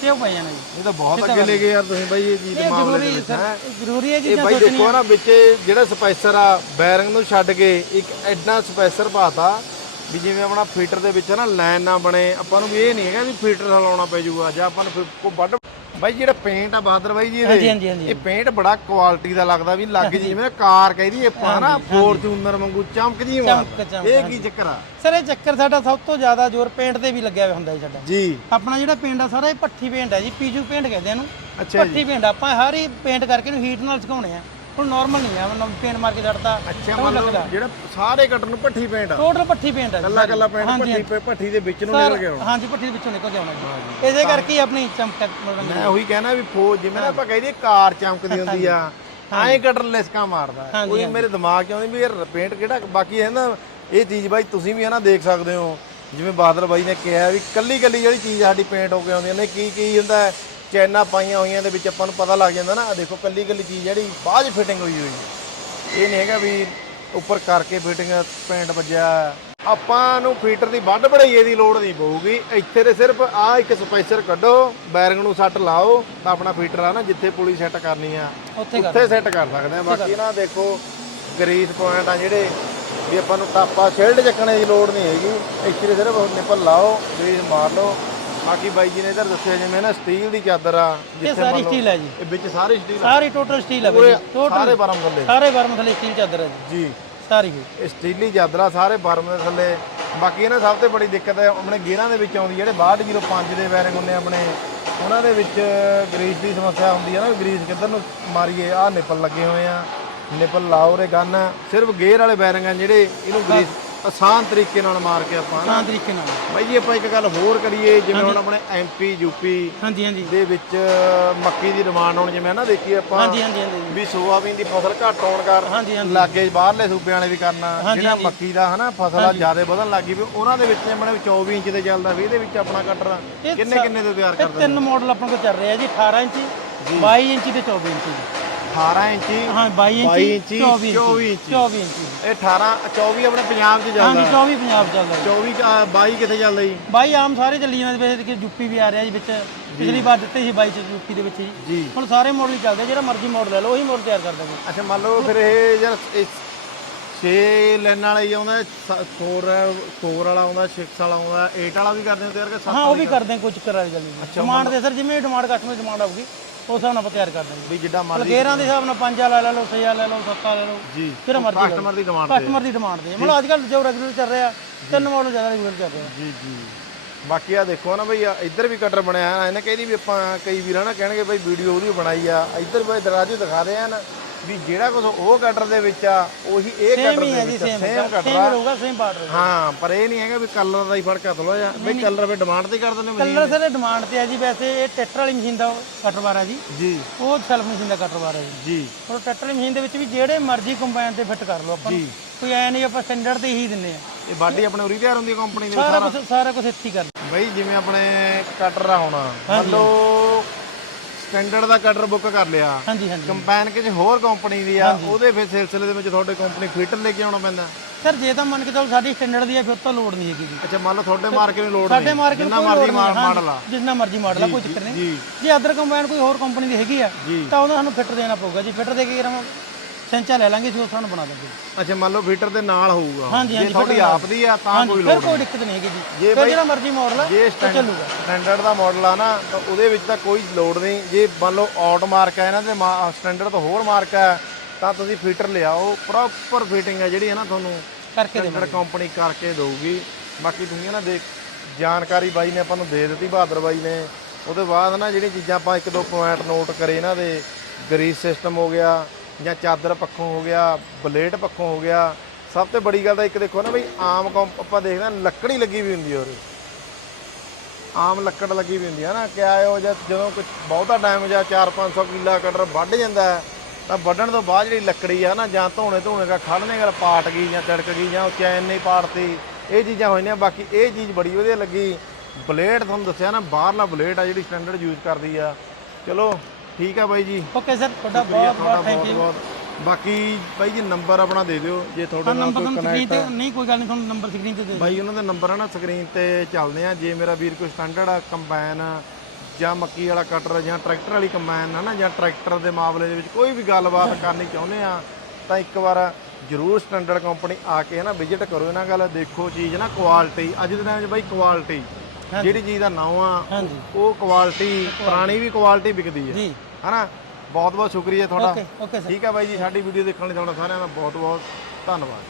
ਤੇ ਉਹ ਪੈ ਜਾਣਾ ਜੀ। ਇਹ ਤਾਂ ਬਹੁਤ ਅੱਗੇ ਲੈ ਗਏ ਯਾਰ ਤੁਸੀਂ ਬਾਈ ਇਹ ਚੀਜ਼ ਦੇ ਇਹ ਮਾਮਲੇ ਦੇ ਜ਼ਰੂਰੀ ਵਿੱਚ ਸਰ ਹੈਂ। ਜ਼ਰੂਰੀ ਹੈ ਜੀ ਇਹ ਬਾਈ ਦੇਖੋ ਨਾ ਵਿੱਚ ਜਿਹੜਾ ਸਪੈਸਰ ਆ ਬੈਰਿੰਗ ਨੂੰ ਛੱਡ ਕੇ ਇੱਕ ਐਡਾ ਸਪੈਸਰ ਪਾਤਾ ਵੀ ਜਿਵੇਂ ਆਪਣਾ ਫੀਟਰ ਦੇ ਵਿੱਚ ਨਾ ਲਾਈਨ ਨਾ ਬਣੇ। ਆਪਾਂ ਨੂੰ ਵੀ ਇਹ ਨਹੀਂ ਹੈਗਾ ਵੀ ਫੀਟਰ ਹਲਾਉਣਾ ਪੈ ਜਾਊਗਾ ਜਾਂ ਆਪਾਂ ਨੂੰ ਫਿਰ ਕੋ ਵੱਡ ਬਾਈ ਜਿਹੜਾ ਪੇਂਟ ਆ ਬਹਾਦਰ ਬਾਈ ਜੀ ਹਾਂਜੀ ਇਹਦੇ ਹਾਂਜੀ ਹਾਂਜੀ ਇਹ ਪੇਂਟ ਬੜਾ ਕੁਆਲਿਟੀ ਦਾ ਲੱਗਦਾ ਵੀ ਲੱਗ ਜਿਵੇਂ ਕਾਰ ਕਹਿੰਦੀ ਆਪਾਂ ਨਾ ਫੋਰਚੂਨਰ ਵਾਂਗੂ ਚਮਕ ਜੀ ਚਮਕ ਇਹ ਕੀ ਚੱਕਰ ਆ? ਸਰ ਇਹ ਚੱਕਰ ਸਾਡਾ ਸਭ ਤੋਂ ਜ਼ਿਆਦਾ ਜ਼ੋਰ ਪੇਂਟ ਤੇ ਵੀ ਲੱਗਿਆ ਹੋਇਆ ਹੁੰਦਾ ਜੀ ਸਾਡਾ। ਜੀ। ਆਪਣਾ ਜਿਹੜਾ ਪੇਂਟ ਆ ਸਾਰਾ ਇਹ ਪੱਠੀ ਪੇਂਟ ਹੈ ਜੀ ਪੀਜੂ ਪੇਂਟ ਕਹਿੰਦੇ ਇਹਨੂੰ। ਅੱਛਾ ਜੀ। ਪੱਠੀ ਪੇਂਟ ਆਪਾਂ ਹਰ ਹੀ ਪੇਂਟ ਕਰਕੇ ਇਹਨੂੰ ਹੀਟ ਨਾਲ ਸੁਕਾਉਣੇ ਆ। ਹੁਣ ਨਾਰਮਲ ਨਹੀਂ ਆ ਮਤਲਬ ਪੇਂਟ ਮਾਰ ਕੇ ਛੱਡਤਾ ਅੱਛਾ ਮੰਨ ਲਓ ਜਿਹੜਾ ਸਾਰੇ ਕਟਰ ਨੂੰ ਪੱਠੀ ਪੇਂਟ ਆ। ਟੋਟਲ ਪੱਠੀ ਪੇਂਟ ਜੀ ਕੱਲਾ ਕੱਲਾ ਪੇਂਟ ਪੱਠੀ ਪੱਠੀ ਦੇ ਵਿੱਚ ਨੂੰ ਨਿਕਲ ਗਿਆ ਹੁਣ। ਹਾਂਜੀ ਪੱਠੀ ਦੇ ਵਿੱਚੋਂ ਨਿਕਲ ਕੇ ਆਉਣਾ ਜੀ ਇਸੇ ਕਰਕੇ ਆਪਣੀ ਚਮਕ ਮਤਲਬ ਮੈਂ ਉਹੀ ਕਹਿਣਾ ਵੀ ਫੋ ਜਿਵੇਂ ਆਪਾਂ ਕਹਿੰਦੇ ਕਾਰ ਚਮਕਦੀ ਹੁੰਦੀ ਆ। ਐਂ ਕਟਰ ਲਿਸਕਾ ਮਾਰਦਾ। ਕੋਈ ਮੇਰੇ ਦਿਮਾਗ 'ਚ ਆਉਂਦੀ ਵੀ ਯਾਰ ਪੇਂਟ ਕਿਹੜਾ ਬਾਕੀ ਹੈ ਨਾ ਇਹ ਚੀਜ਼ ਬਾਈ ਤੁਸੀਂ ਵੀ ਹੈ ਨਾ ਦੇਖ ਸਕਦੇ ਹੋ। ਜਿਵੇਂ ਬਾਦਲ ਬਾਈ ਨੇ ਕਿਹਾ ਵੀ ਕੱਲੀ ਕੱਲੀ ਜਿਹੜੀ ਚੀਜ਼ ਸਾਡੀ ਪੇਂਟ ਹੋ ਕੇ ਆਉਂਦੀ ਨੇ ਕੀ ਕੀ ਹੁੰਦਾ ਚੈਨਾਂ ਪਾਈਆਂ ਹੋਈਆਂ ਦੇ ਵਿੱਚ ਆਪਾਂ ਨੂੰ ਪਤਾ ਲੱਗ ਜਾਂਦਾ ਨਾ ਦੇਖੋ ਕੱਲੀ ਕੱਲੀ ਚੀਜ਼ ਜਿਹੜੀ ਬਾਅਦ ਫਿਟਿੰਗ ਹੋਈ ਹੋਈ ਹੈ। ਇਹ ਨਹੀਂ ਹੈਗਾ ਵੀ ਉੱਪਰ ਕਰਕੇ ਫਿਟਿੰਗ ਪੇਂਟ ਵੱਜਿਆ। ਆਪਾਂ ਨੂੰ ਫੀਟਰ ਦੀ ਵੱਡ ਬੜਾਈਏ ਦੀ ਲੋੜ ਨਹੀਂ ਪਊਗੀ। ਇੱਥੇ ਤੇ ਸਿਰਫ ਆ ਇੱਕ ਸਪੈਸਰ ਕੱਢੋ ਬੈਰਿੰਗ ਨੂੰ ਸੱਟ ਲਾਓ ਤਾਂ ਆਪਣਾ ਫੀਟਰ ਆ ਨਾ ਜਿੱਥੇ ਪੁਲੀ ਸੈੱਟ ਕਰਨੀ ਆ ਉੱਥੇ ਸੈੱਟ ਕਰ ਸਕਦੇ ਆ। ਬਾਕੀ ਨਾ ਦੇਖੋ ਗਰੀਸ ਪੁਆਇੰਟ ਆ ਜਿਹੜੇ ਵੀ ਆਪਾਂ ਨੂੰ ਟਾਪਾ ਸ਼ਿਲਡ ਚੱਕਣੇ ਦੀ ਲੋੜ ਨਹੀਂ ਹੈਗੀ। ਇੱਥੇ ਸਿਰਫ ਨਿਪਲ ਲਾਓ ਗਰੀਸ ਮਾਰ ਲਓ। ਬਾਕੀ ਬਾਈ ਜੀ ਨੇ ਇਧਰ ਦੱਸਿਆ ਜਿਵੇਂ ਨਾ ਸਟੀਲ ਦੀ ਚਾਦਰ ਆ ਇਹ ਸਾਰੀ ਸਟੀਲ ਹੈ ਜੀ। ਇਹ ਵਿੱਚ ਸਾਰੀ ਸਟੀਲ ਸਾਰੀ ਟੋਟਲ ਸਟੀਲ ਹੈ ਪੂਰੇ ਬਈ ਟੋਟਲ ਸਾਰੇ ਬਰਮ ਥੱਲੇ। ਸਾਰੇ ਵਰਮ ਥੱਲੇ ਸਟੀਲ ਚਾਦਰ ਹੈ ਜੀ। ਜੀ। ਸਾਰੀ ਹੀ। ਇਹ ਸਟੀਲੀ ਚਾਦਰਾ ਸਾਰੇ ਬਰਮ ਦੇ ਥੱਲੇ। ਬਾਕੀ ਇਹਨਾਂ ਸਭ ਤੋਂ ਬੜੀ ਦਿੱਕਤ ਹੈ ਆਪਣੇ ਗੇਅਰਾਂ ਦੇ ਵਿੱਚ ਆਉਂਦੀ ਜਿਹੜੇ 6205 ਦੇ ਬੈਰਿੰਗ ਹੁੰਦੇ ਆਪਣੇ ਉਹਨਾਂ ਦੇ ਵਿੱਚ ਗਰੀਸ ਦੀ ਸਮੱਸਿਆ ਹੁੰਦੀ ਹੈ ਨਾ ਗਰੀਸ ਕਿੱਧਰ ਨੂੰ ਮਾਰੀਏ ਆਹ ਨਿਪਲ ਲੱਗੇ ਹੋਏ ਆ। ਨਿਪਲ ਲਾਓ ਰੇ ਗਨ। ਸਿਰਫ ਗੇਅਰ ਵਾਲੇ ਬੈਰਿੰਗ ਆ ਜਿਹੜੇ ਇਹਨੂੰ ਗਰੀਸ ਆਸਾਨ ਤਰੀਕੇ ਨਾਲ ਮਾਰ ਕੇ ਆਪਾਂ ਨਾ ਤਾਂ ਤਰੀਕੇ ਨਾਲ। ਬਾਈ ਜੀ ਆਪਾਂ ਇੱਕ ਗੱਲ ਹੋਰ ਕਰੀਏ ਜਿਵੇਂ ਹੁਣ ਆਪਣੇ ਐਮਪੀ ਯੂਪੀ ਹਾਂਜੀ ਹਾਂਜੀ। ਦੇ ਵਿੱਚ ਮੱਕੀ ਦੀ ਡਿਮਾਂਡ ਹੁਣ ਜਿਵੇਂ ਨਾ ਦੇਖੀਏ ਆਪਾਂ ਹਾਂਜੀ ਹਾਂਜੀ ਹਾਂਜੀ। ਵੀ ਸੋਆਬੀਨ ਦੀ ਫਸਲ ਘੱਟ ਹੋਣ ਕਾਰਨ ਹਾਂਜੀ ਹਾਂਜੀ। ਲਾਗੇ ਬਾਹਰਲੇ ਸੂਬਿਆਂ ਵਾਲੇ ਵੀ ਕਰਨਾ ਹਾਂਜੀ, ਜਿਹੜਾ ਹਾਂਜੀ। ਮੱਕੀ ਦਾ ਹਨਾ ਫਸਲ ਆ ਜ਼ਿਆਦਾ ਵਧਣ ਲੱਗੀ ਵੀ ਉਹਨਾਂ ਦੇ ਵਿੱਚ ਆਪਣੇ 24 ਇੰਚ ਦੇ ਚੱਲਦਾ ਵੀ ਇਹਦੇ ਵਿੱਚ ਆਪਣਾ ਕਟਰ ਇਹ ਕਿੰਨੇ ਕਿੰਨੇ ਦੇ ਤਿਆਰ ਇਹ ਕਰਦੇ ਤਿੰਨ ਮਾਡਲ ਆਪਾਂ ਕੋਲ ਚੱਲ ਰਿਹਾ ਜੀ 18 ਇੰਚੀ 22 ਇੰਚੀ ਤੇ 24 ਇੰਚੀ 18 ਇੰਚੀ ਹਾਂ 22 22 ਇੰਚੀ ਇੰਚੀ, 24 24 ਇੰਚੀ ਇੰਚੀ। 24 ਇੰਚੀ। ਇਹ 18 24 ਆਪਣੇ ਪੰਜਾਬ 'ਚ ਹਾਂਜੀ ਚੱਲਦਾ 24 ਪੰਜਾਬ ਚੱਲਦਾ ਜੀ। 24 ਚ, ਅਹ, 22 ਕਿੱਥੇ ਚੱਲਦਾ ਜੀ? ਬਾਈ ਆਮ ਸਾਰੇ ਚੱਲੀ ਜਾਂਦੇ ਵੈਸੇ ਕਿ ਯੂਪੀ ਵੀ ਆ ਰਿਹਾ ਜੀ ਵਿੱਚ। ਪਿਛਲੀ ਵਾਰ ਦਿੱਤੇ ਸੀ 22 ਚ ਯੂਪੀ ਦੇ ਵਿੱਚ ਜੀ। ਜੀ। ਹੁਣ ਸਾਰੇ ਮਾਡਲ ਚੱਲਦੇ ਜਿਹੜਾ ਮਰਜ਼ੀ ਮਾਡਲ ਲੈ ਲਓ ਉਹੀ ਮਾਡਲ ਤਿਆਰ ਕਰ ਦਾਂਗੇ ਅੱਛਾ ਮੰਨ ਲਓ ਫਿਰ ਇਹ ਯਾਰ 6 ਲੈਣ ਵਾਲਾ ਹੀ ਆਉਂਦਾ 4 4 ਵਾਲਾ ਆਉਂਦਾ 6 ਵਾਲਾ ਆਉਂਦਾ 8 ਵਾਲਾ ਵੀ ਕਰਦੇ ਹੋ ਤਿਆਰ ਕਿ 7 ਹਾਂ ਉਹ ਵੀ ਕਰਦੇ? ਹਾਂ ਕੋਈ ਚੱਕਰ ਵਾਲੀ ਗੱਲ ਨਹੀਂ ਡਿਮਾਂਡ ਦੇ ਸਰ ਜਿਵੇਂ ਡਿਮਾਂਡ ਕਸਟਮਰ ਡਿਮਾਂਡ ਆਊਗੀ। ਉਸ ਹਿਸਾਬ ਨਾਲ ਆਪਾਂ ਤਿਆਰ ਕਰ ਦਾਂਗੇ ਵੀ ਜਿੱਡਾ ਮਰਜ਼ੀ ਗੇਰਾਂ ਦੇ ਹਿਸਾਬ ਨਾਲ 5 ਵਾਲਾ ਲੈ ਲਓ 6 ਵਾਲਾ ਲੈ ਲਓ 7 ਵਾਲਾ ਲੈ ਲਓ ਜੀ ਜਿਹੜਾ ਮਰਜ਼ੀ ਕਸਟਮਰ ਦੀ ਡਿਮਾਂਡ ਕਸਟਮਰ ਦੀ ਡਿਮਾਂਡ ਤੇ। ਮਤਲਬ ਅੱਜ ਕੱਲ ਜੋ ਰੈਗੂਲਰ ਚੱਲ ਰਿਹਾ ਤਿੰਨ ਮਾਡਲ ਜ਼ਿਆਦਾ ਰੈਗੂਲਰ ਚੱਲ ਰਿਹਾ। ਜੀ ਜੀ। ਬਾਕੀ ਆ ਦੇਖੋ ਨਾ ਬਈ ਇੱਧਰ ਵੀ ਕਟਰ ਬਣਿਆ ਹੈ ਇਹਨੇ ਕਹਿੰਦੀ ਵੀ ਆਪਾਂ ਕਈ ਵੀਰਾਂ ਨਾ ਕਹਿਣਗੇ ਬਈ ਵੀਡੀਓ ਉਹਦੀ ਬਣਾਈ ਆ। ਇੱਧਰ ਬਈ ਦਰਾਜੂ ਦਿਖਾ ਰਹੇ ਆ ਨਾ। ਵੀ ਜਿਹੜਾ ਕੁਝ ਉਹ ਕਟਰ ਦੇ ਵਿੱਚ ਆ ਉਹੀ ਇਹ ਕਟਰ ਦੇ ਵਿੱਚ ਸੇਮ ਕਟਰ ਸੇਮ ਆ। ਰਹੂਗਾ ਸੇਮ ਬਾਰਡਰ ਹਾਂ ਪਰ ਇਹ ਨਹੀਂ ਹੈਗਾ ਵੀ ਕਲਰ ਦਾ ਹੀ ਫ਼ਰਕ ਆ ਥੋੜਾ ਜਿਹਾ ਕਲਰ ਵੀ ਡਿਮਾਂਡ ਤੇ ਕਰ ਦਿੰਦੇ ਮਸ਼ੀਨ ਕਲਰ ਸਰ ਡਿਮਾਂਡ ਤੇ ਹੈ ਜੀ ਵੈਸੇ ਇਹ ਟਰੈਕਟਰ ਵਾਲੀ ਮਸ਼ੀਨ ਦਾ ਕਟਰਵਾਰ ਹੈ ਜੀ। ਜੀ। ਉਹ ਸੈਲਫ ਮਸ਼ੀਨ ਦਾ ਕਟਰਵਾਰ ਹੈ ਜੀ। ਜੀ। ਉਹ ਟਰੈਕਟਰ ਵਾਲੀ ਮਸ਼ੀਨ ਦੇ ਵਿੱਚ ਵੀ ਜਿਹੜੇ ਮਰਜ਼ੀ ਕੰਬਾਈਨ ਤੇ ਫਿੱਟ ਕਰ ਲਓ ਆਪਾਂ। ਨੂੰ। ਕੋਈ ਐ ਨਹੀਂ ਆਪਾਂ ਸਟੈਂਡਰਡ ਤੇ ਹੀ ਦਿੰਨੇ ਆ। ਇਹ ਬਾਡੀ ਆਪਣੇ ਉਰੀ ਤਿਆਰ ਹੁੰਦੀ ਹੈ ਕੰਪਨੀ ਦੇ ਸਾਰਾ ਸਾਰਾ? ਕੁਝ ਇੱਥੇ ਹੀ ਕਰਦੇ ਬਈ ਜਿਵੇਂ ਆਪਣੇ ਕਟਰ ਆ ਹੋਣਾ। ਮੰਨ ਲਓ ਸਟੈਂਡਰਡ ਦਾ ਕਟਰ ਬੁੱਕ ਕਰ ਲਿਆ। ਹਾਂਜੀ ਹਾਂਜੀ। ਕੰਪੈਨ ਕਿਸੇ ਹੋਰ ਕੰਪਨੀ ਦੀ ਆ ਉਹਦੇ ਫਿਰ ਸਿਲਸਿਲੇ ਦੇ ਵਿੱਚ ਤੁਹਾਡੇ ਕੰਪਨੀ ਫਿਟਰ ਲੈ ਕੇ ਆਉਣਾ ਪੈਂਦਾ। ਸਰ ਜੇ ਤਾਂ ਮੰਨ ਕੇ ਚੱਲ ਸਾਡੀ ਸਟੈਂਡਰਡ ਦੀ ਹੈ ਫਿਰ ਤਾਂ ਲੋਡ ਨਹੀਂ ਹੈਗੀ ਜੀ। ਅੱਛਾ ਮੰਨ ਲਓ ਤੁਹਾਡੇ ਮਾਰਕੀਟ ਨੂੰ ਲੋਡ ਸਾਡੇ ਨਹੀਂ। ਮਾਰਕੀਟ ਜਿੰਨਾ ਮਰਜ਼ੀ ਮਾਡਲ ਆ ਜਿੰਨਾ ਮਰਜ਼ੀ ਮਾਡਲ ਆ ਕੋਈ ਚੱਕਰ ਨਹੀਂ। ਜੀ। ਜੇ ਅਦਰ ਕੰਬਾਈਨ ਕੋਈ ਹੋਰ ਕੰਪਨੀ ਦੀ ਹੈਗੀ ਆ। ਤਾਂ ਉਹਨਾਂ ਸਾਨੂੰ ਫਿੱਟਰ ਦੇਣਾ ਪਊਗਾ। ਜੀ ਫਿੱਟਰ ਦੇ ਕੇ ਸੈਂਚਾ ਲੈ ਲਾਂਗੇ ਜੀ ਉਹ ਸਾਨੂੰ ਬਣਾ ਦਾਂਗੇ ਅੱਛਾ ਮੰਨ ਲਓ ਫਿਟਰ ਦੇ ਨਾਲ ਹੋਊਗਾ। ਹਾਂਜੀ, ਜੇ ਹਾਂਜੀ, ਤੁਹਾਡੀ ਫਿੱਟਰ ਨਾਲ। ਆਪ ਦੀ ਆ ਤਾਂ ਹਾਂਜੀ ਕੋਈ ਫਿਰ ਲੋਡ ਕੋਈ ਦਿੱਕਤ ਨਹੀਂ ਹੈਗੀ ਜੀ। ਜੇ ਫਿਰ ਬਾਈ- ਜਿਹੜਾ ਮਰਜ਼ੀ ਮਾਡਲ ਆ ਜੇ ਉਹ ਚੱਲੂਗਾ। ਸਟੈਂਡਰਡ ਦਾ ਮਾਡਲ ਆ ਨਾ ਤਾਂ ਉਹਦੇ ਵਿੱਚ ਤਾਂ ਕੋਈ ਲੋਡ ਨਹੀਂ। ਜੇ ਮੰਨ ਲਓ ਆਊਟ ਮਾਰਕ ਹੈ ਇਹਨਾਂ ਦੇ ਸਟੈਂਡਰਡ ਤੋਂ ਹੋਰ ਮਾਰਕ ਹੈ ਤਾਂ ਤੁਸੀਂ ਫਿਟਰ ਲਿਆਓ। ਪ੍ਰੋਪਰ ਫਿਟਿੰਗ ਹੈ ਜਿਹੜੀ ਹੈ ਨਾ ਤੁਹਾਨੂੰ ਕਰਕੇ ਦੇ ਸਟੈਂਡਰਡ ਕੰਪਨੀ ਕਰਕੇ ਦਊਗੀ। ਬਾਕੀ ਤੁਸੀਂ ਨਾ ਦੇਖ ਜਾਣਕਾਰੀ ਬਾਈ ਨੇ ਆਪਾਂ ਨੂੰ ਦੇ ਦਿੱਤੀ ਬਹਾਦਰ ਬਾਈ ਨੇ। ਉਹਦੇ ਬਾਅਦ ਨਾ ਜਿਹੜੀਆਂ ਚੀਜ਼ਾਂ ਆਪਾਂ ਇੱਕ ਦੋ ਪੁਆਇੰਟ ਨੋਟ ਕਰੇ ਇਹਨਾਂ ਦੇ। ਗਰੀਸ ਸਿਸਟਮ ਹੋ ਗਿਆ। ਜਾਂ ਚਾਦਰ ਪੱਖੋਂ ਹੋ ਗਿਆ, ਬਲੇਡ ਪੱਖੋਂ ਹੋ ਗਿਆ, ਸਭ ਤੋਂ ਬੜੀ ਗੱਲ ਤਾਂ ਇੱਕ ਦੇਖੋ ਨਾ ਬਈ, ਆਮ ਕੰਪ ਆਪਾਂ ਦੇਖਦੇ ਹਾਂ, ਲੱਕੜੀ ਲੱਗੀ ਵੀ ਹੁੰਦੀ ਹੈ ਉਹਦੇ ਆਮ ਲੱਕੜ ਲੱਗੀ ਵੀ ਹੁੰਦੀ ਹੈ ਨਾ ਕਿਆ ਇਹੋ ਜਿਹਾ ਜਦੋਂ ਕੁਝ ਬਹੁਤਾ ਟਾਈਮ ਜਾਂ 4-500 ਕਿੱਲਾ ਕਟਰ ਵੱਢ ਜਾਂਦਾ ਤਾਂ ਵੱਢਣ ਤੋਂ ਬਾਅਦ ਜਿਹੜੀ ਲੱਕੜੀ ਆ ਨਾ, ਜਾਂ ਧੋਣੇ ਧੋਣੇ ਦਾ ਖੜਨੇ ਗੱਲ ਪਾਟ ਗਈ ਜਾਂ ਤਿੜਕ ਗਈ ਜਾਂ ਉਹ ਚੈਨ ਨਹੀਂ ਪਾੜਤੀ ਇਹ ਚੀਜ਼ਾਂ ਹੋਈਆਂ, ਬਾਕੀ ਇਹ ਚੀਜ਼ ਬੜੀ ਵਧੀਆ ਲੱਗੀ। ਬਲੇਡ ਤੁਹਾਨੂੰ ਦੱਸਿਆ ਨਾ, ਬਾਹਰਲਾ ਬਲੇਡ ਆ ਜਿਹੜੀ ਸਟੈਂਡਰਡ ਯੂਜ਼ ਕਰਦੀ ਆ। ਚਲੋ ਠੀਕ ਆ ਬਾਈ ਜੀ। ਓਕੇ ਸਰ ਤੁਹਾਡਾ ਬਹੁਤ ਬਹੁਤ ਥੈਂਕ ਯੂ ਬਾਕੀ ਬਾਈ ਜੀ ਨੰਬਰ ਆਪਣਾ ਦੇ ਦਿਓ ਜੇ ਤੁਹਾਡੇ ਹਾਂ ਨਾਲ ਕੋਈ ਕਨੈਕਟ ਤੇ ਨਹੀਂ ਕੋਈ ਗੱਲ ਨਹੀਂ ਤੁਹਾਨੂੰ ਨੰਬਰ ਸਕਰੀਨ ਤੇ ਦੇ ਬਾਈ ਉਹਨਾਂ ਦਾ ਨੰਬਰ ਹੈ ਨਾ ਸਕਰੀਨ ਤੇ ਚੱਲਦੇ ਆ। ਜੇ ਮੇਰਾ ਵੀਰ ਕੋਈ ਸਟੈਂਡਰਡ ਕੰਬਾਈਨ ਜਾਂ ਮੱਕੀ ਵਾਲਾ ਕਟਰ ਜਾਂ ਟਰੈਕਟਰ ਵਾਲੀ ਕੰਬਾਈਨ ਹੈ ਨਾ ਜਾਂ ਟਰੈਕਟਰ ਦੇ ਮਾਮਲੇ ਦੇ ਵਿੱਚ ਕੋਈ ਵੀ ਗੱਲਬਾਤ ਕਰਨੀ ਚਾਹੁੰਦੇ ਆ ਤਾਂ ਇੱਕ ਵਾਰ ਜਰੂਰ ਸਟੈਂਡਰਡ ਕੰਪਨੀ ਆ ਕੇ ਹੈ ਨਾ ਵਿਜ਼ਿਟ ਕਰੋ ਇਹਨਾਂ ਗੱਲ ਦੇਖੋ ਚੀਜ਼ ਨਾ ਕੁਆਲਿਟੀ ਅੱਜ ਦੇ ਟਾਈਮ 'ਚ ਬਾਈ ਕੁਆਲਿਟੀ ਜਿਹੜੀ ਚੀਜ਼ ਦਾ ਨਾਮ ਆ ਹਾਂਜੀ। ਉਹ ਕੁਆਲਿਟੀ ਪੁਰਾਣੀ ਵੀ ਕੁਆਲਿਟੀ ਵਿਕਦੀ ਹੈ ਜੀ। ਹਨਾ? ਬਹੁਤ ਬਹੁਤ ਸ਼ੁਕਰੀਆ ਤੁਹਾਡਾ। Okay okay sir. ਠੀਕ ਹੈ ਬਾਈ ਜੀ ਸਾਡੀ ਵੀਡੀਓ ਦੇਖਣ ਲਈ ਤੁਹਾਡਾ ਸਾਰਿਆਂ ਦਾ ਬਹੁਤ ਬਹੁਤ ਧੰਨਵਾਦ।